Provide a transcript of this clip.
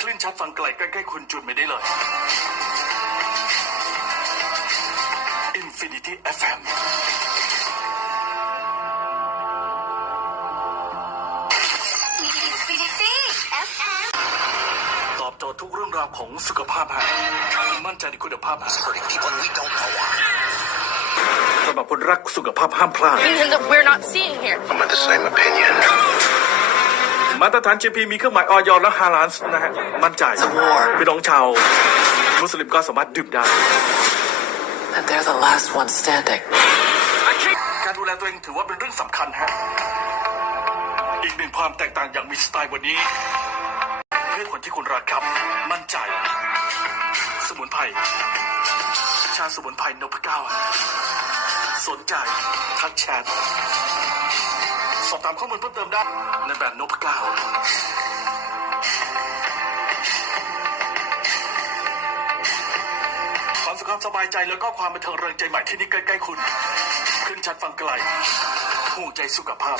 คลื่นชัดฟังไกลใกล้ๆคุณจุดไม่ได้เลย Infinity FM Infinity FM ตอบโจทย์ทุกเรื่องราวของสุขภาพฮะมั่นใจในคุณภาพฮะ hurting people and we don't know why. สำหรับคนรักสุขภาพห้ามพลาด Reason that we're not seeing here. I'm of the same opinion. มาตรฐาน GP มีเครื่องหมายออยและฮาลานส์นะฮะมั่นใจ war. พี่น้องชาวมุสลิมก็สามารถดื่มได้ And they're the last ones standing. การดูแลตัวเองถือว่าเป็นเรื่องสำคัญฮะอีกหนึ่งความแตกต่างอย่างมีสไตล์วันนี้เพื่อคนที่คุณรักครับ มั่นใจ สมุนไพรชาสมุนไพรนพเก้าสนใจทักแชท สอบถามข้อมูลเพิ่มเติมได้ในแบบนพเก้าความสุขความสบายใจแล้วก็ความบันเทิงเริงใจใหม่ที่นี่ใกล้ๆคุณ ขึ้นชัดฟังไกลห่วงใจสุขภาพ